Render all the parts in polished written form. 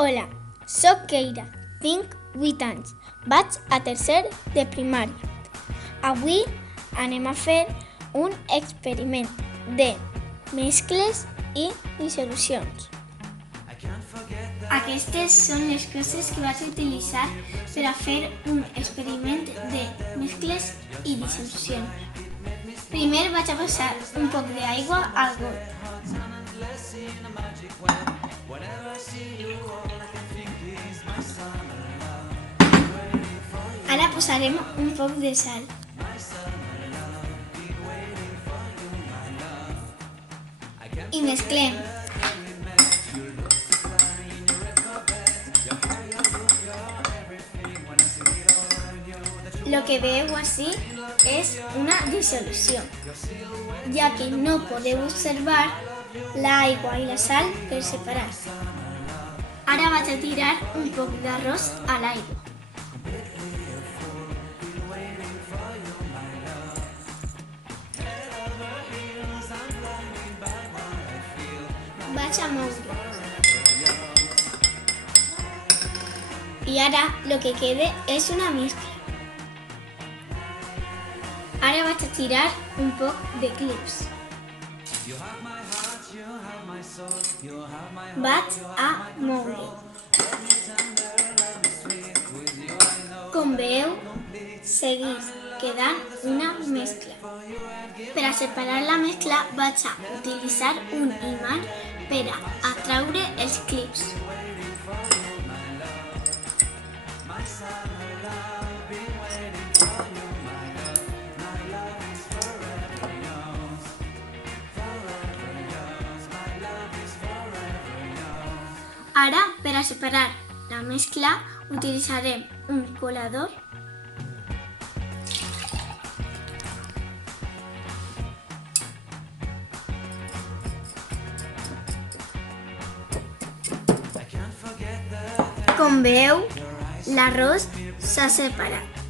Hola, soc Keira, tinc 8 anys, vaig a tercer de primària. Avui anem a fer un experiment de mescles i dissolucions. Aquestes són les coses que vaig utilitzar per a fer un experiment de mescles i dissolucions. Primer vaig a posar un poc d'aigua al bol. Ara posarem un poc de sal. I mesclem. Lo que veu així és una dissolució, ja que no podeu observar l'aigua i la sal per separat. Ara vaig a tirar un poc d'arròs a l'aigua. Vaig a moure. I ara el que queda és una mescla. Ara vaig a tirar un poc de clips. Vaig a moure. Com veieu, segueix quedant una mescla. Per a separar la mescla vaig a utilitzar un imant per a treure els clips. Ara, per a separar la mescla, utilitzarem un colador . Com veieu, l'arròs s'ha separat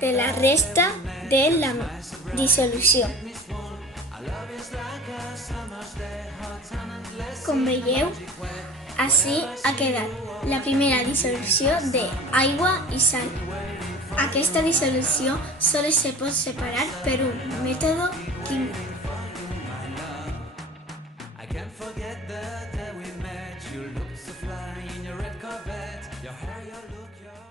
de la resta de la dissolució. Com veieu, així ha quedat la primera dissolució d'aigua i sal. Aquesta dissolució sols se pot separar per un mètode químic. You look so fly in your red Corvette, your hair, your look, your